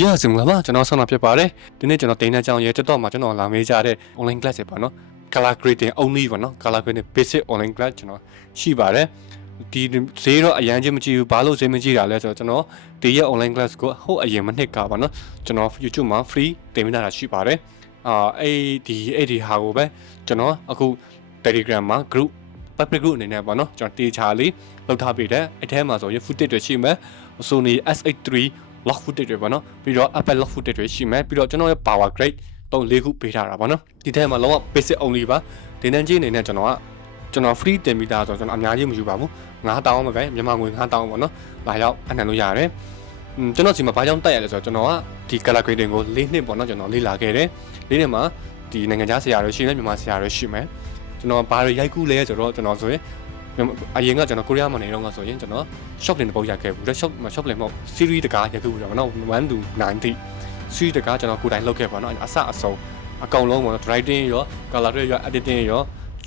ရစင်လာမကျွန်တော်ဆောင်းတာဖြစ်ပါတယ်ဒီနေ့ကျွန်တော်တင်တဲ့အကြောင်းရဲတက်တော့မှာကျွန်တော်လာမေးကြတဲ့ online class တွေပါနော် color grading only ပါနော် color grading basic online class ကျွန်တော်ရှိပါတယ်ဒီဈေးတော့အရန်ချင်းမကြည့်ဘူးဘာလို့ဈေးမကြည့်တာလဲဆိုတော့ကျွန်တော်ဒီရဲ့ online class ကိုဟုတ်အရင်မနှစ်ကပါနော်ကျွန်တော် YouTube မှာ free တင်ပေးတာရှိပါတယ်အဲ့ဒီဟာကိုပဲကျွန်တော်အခု Telegram မှာ group public group အနေနဲ့ပေါ့နော်ကျွန်တော်တေချာလေးလောက်ထားပေးတယ်အဲ့ထဲမှာဆိုရင် footage တွေရှိမယ် Sony S83 log footage တွေပေါ့နော်ပြီးတော့ Apple log footage တွေရှိမယ်ပြီးတော့ကျွန်တော်ရဲ့ power grade 3-4ခုပေးထားတာပေါ့နော်ဒီထဲမှာလုံးဝ basic only ပါဒီနန်းကြီးအနေနဲ့ကျွန်တော် free တင်ပြီးသားဆိုတော့ကျွန်တော်အများကြီးမယူပါဘူး9000ပဲမြန်မာငွေ9000ပေါ့နော်လာရောက်အနှံလို့ရတယ်ကျွန်တော်ဒီမှာဘာကြောင့်တက်ရလဲဆိုတော့ကျွန်တော်ကဒီ color grading ကို4နှစ်ပေါ့နော်ကျွန်တော်လေ့လာခဲ့တယ်4နှစ်မှာဒီနိုင်ငံခြားဆရာတွေရှိမယ်မြန်မာဆရာတွေရှိမယ်ကျွန်တော်ဘာတွေရိုက်ကူးလဲဆိုတော့ကျွန်တော်ဆိုရင်အရင်ကကျွန်တော်ကိုရီးယားမှာနေတော့ကဆိုရင်ကျွန်တော် shop တင်တစ်ပုတ်ရိုက်ခဲ့ဘူးတဲ့ shop လည်းမဟုတ် series တကားရိုက်ခဲ့ဘူးတော့နော်1 to 9 ထိ series တကားကျွန်တော်ကိုယ်တိုင်လုပ်ခဲ့ပါတော့အစအဆုံးအကောင်လုံးပေါ့နော် writing ရော color ရော editing ရော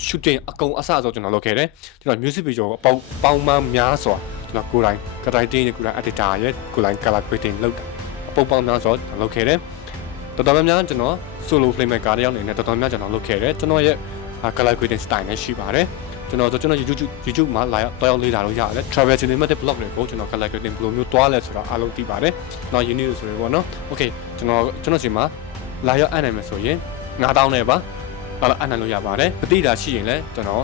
shooting အကုန်အစအဆုံးကျွန်တော်လုပ်ခဲ့တယ်ကျွန်တော် music video ကိုပေါင်းမှများစွာကျွန်တော်ကိုယ်တိုင် writing နဲ့ကိုယ်တိုင် editor ရဲ့ကိုယ်တိုင် color grading လုပ်တာအပုံပေါင်းများစွာလုပ်ခဲ့တယ်တော်တော်များများကျွန်တော် solo filmmaker တယောက်အနေနဲ့တော်တော်များကျွန်တော်လုပ်ခဲ့တယ်ကျွန်တော်ရဲ့ color grading style နဲ့ရှိပါတယ်ကျွန်တော် YouTube မှာလာတော့လေးလာလို့ရတယ် travel cinematic blog တွေကိုကျွန်တော် color grading ဘယ်လိုမျိုးတွားလဲဆိုတော့အားလုံးသိပါတယ်နောက်ရင်းနှီးလို့ဆိုရင်ပေါ့နော် okay ကျွန်တော်ဒီမှာလာရောက်အပ်နိုင်မယ်ဆိုရင်9000နဲ့ပါလာအပ်နိုင်လို့ရပါတယ်မသိတာရှိရင်လည်းကျွန်တော်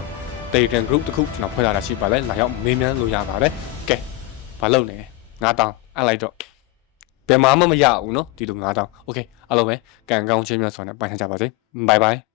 Telegram group တစ်ခုကျွန်တော်ဖွဲ့လာတာရှိပါလဲလာရောက်မေးမြန်းလို့ရပါတယ်ကဲဘာလုပ်နေ9000အပ်လိုက်တော့ဘယ်မှမရဘူးเนาะဒီလို9000 okay အားလုံးပဲကံကောင်းချင်းများစွာနဲ့ပိုင်ထားကြပါစေ bye bye